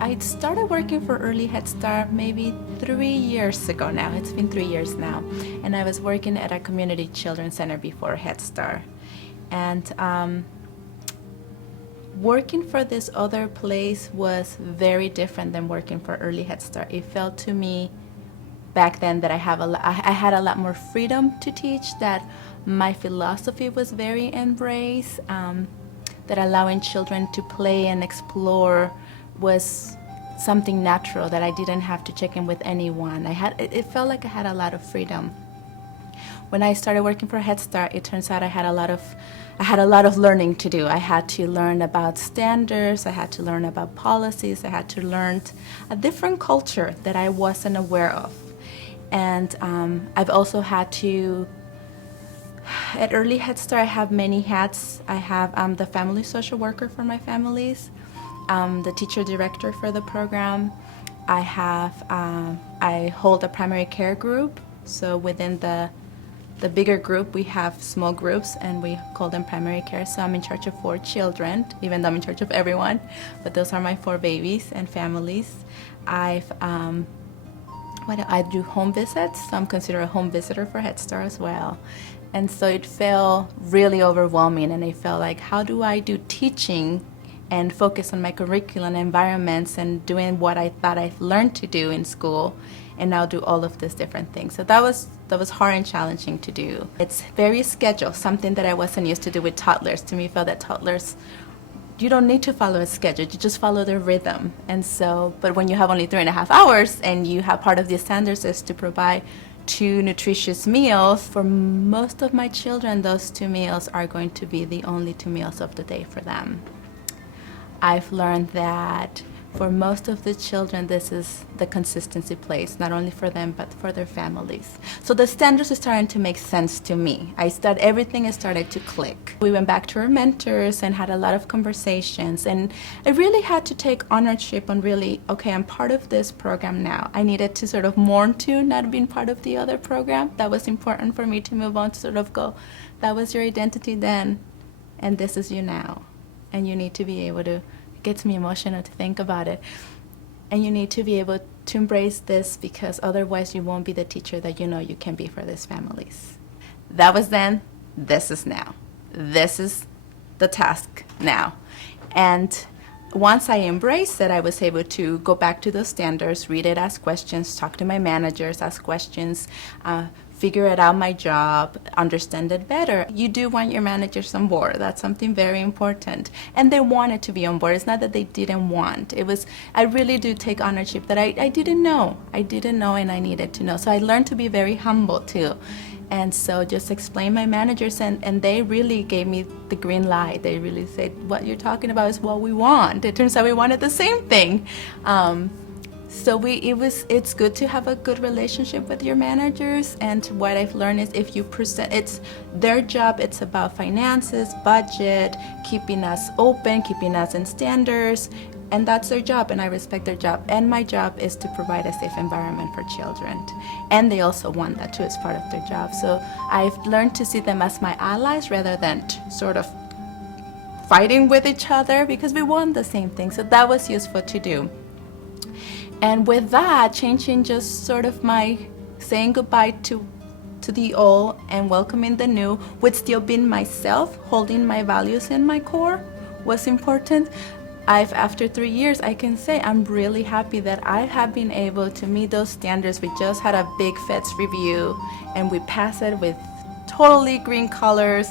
I started working for Early Head Start maybe 3 years ago now. It's been 3 years now. And I was working at a community children's center before Head Start. And working for this other place was very different than working for Early Head Start. It felt to me back then that I had a lot more freedom to teach, that my philosophy was very embraced, that allowing children to play and explore was something natural, that I didn't have to check in with anyone. It felt like I had a lot of freedom. When I started working for Head Start, it turns out I had a lot of learning to do. I had to learn about standards, I had to learn about policies, I had to learn a different culture that I wasn't aware of. And I've also had to, at Early Head Start, I have many hats. I have the family social worker for my families, the teacher director for the program. I hold a primary care group. So within the bigger group, we have small groups, and we call them primary care. So I'm in charge of 4 children, even though I'm in charge of everyone. But those are my 4 babies and families. I do home visits, so I'm considered a home visitor for Head Start as well. And so it felt really overwhelming, and I felt like, how do I do teaching and focus on my curriculum environments and doing what I thought I've learned to do in school, and now do all of these different things. So that was hard and challenging to do. It's very scheduled, something that I wasn't used to do with toddlers. To me, I felt that toddlers, you don't need to follow a schedule, you just follow their rhythm. And so, but when you have only 3.5 hours, and you have part of the standards is to provide 2 nutritious meals, for most of my children, those 2 meals are going to be the only 2 meals of the day for them. I've learned that for most of the children, this is the consistency place, not only for them, but for their families. So the standards are starting to make sense to me. Everything has started to click. We went back to our mentors and had a lot of conversations, and I really had to take ownership on really, okay, I'm part of this program now. I needed to sort of mourn to not being part of the other program. That was important for me to move on, to sort of go, that was your identity then, and this is you now. And you need to be able to, it gets me emotional to think about it, and you need to be able to embrace this, because otherwise you won't be the teacher that you know you can be for these families. That was then, this is now. This is the task now. And once I embraced it, I was able to go back to those standards, read it, ask questions, talk to my managers, ask questions, figure it out my job, understand it better. You do want your managers on board. That's something very important. And they wanted to be on board. It's not that they didn't want. I really do take ownership that I didn't know. I didn't know, and I needed to know. So I learned to be very humble too. And so just explain my managers, and they really gave me the green light. They really said, what you're talking about is what we want. It turns out we wanted the same thing. So it's good to have a good relationship with your managers. And what I've learned is, if you present, it's their job, it's about finances, budget, keeping us open, keeping us in standards, and that's their job, and I respect their job. And my job is to provide a safe environment for children. And they also want that too as part of their job. So I've learned to see them as my allies rather than sort of fighting with each other, because we want the same thing. So that was useful to do. And with that, changing just sort of my saying goodbye to the old and welcoming the new, with still being myself, holding my values in my core, was important. After 3 years, I can say I'm really happy that I have been able to meet those standards. We just had a big FEDS review, and we passed it with totally green colors.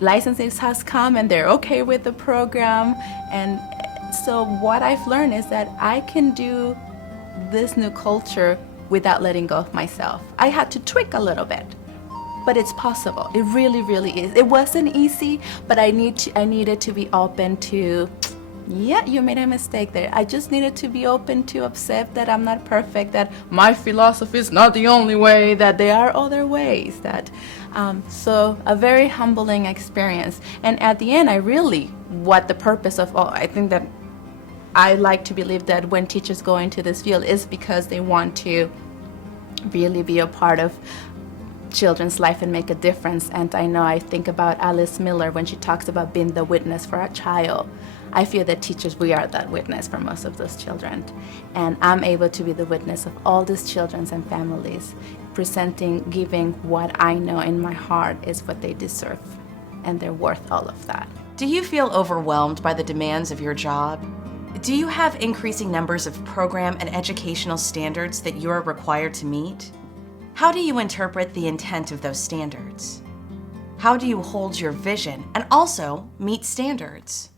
Licenses has come, and they're okay with the program. And so what I've learned is that I can do this new culture without letting go of myself. I had to tweak a little bit, but it's possible. It really, really is. It wasn't easy, but I needed to be open to, yeah, you made a mistake there. I just needed to be open to accept that I'm not perfect, that my philosophy is not the only way, that there are other ways. So a very humbling experience. And at the end, what the purpose of all, I think that I like to believe that when teachers go into this field is because they want to really be a part of children's life and make a difference. And I think about Alice Miller when she talks about being the witness for a child. I feel that teachers, we are that witness for most of those children. And I'm able to be the witness of all these children and families, presenting, giving what I know in my heart is what they deserve. And they're worth all of that. Do you feel overwhelmed by the demands of your job? Do you have increasing numbers of program and educational standards that you are required to meet? How do you interpret the intent of those standards? How do you hold your vision and also meet standards?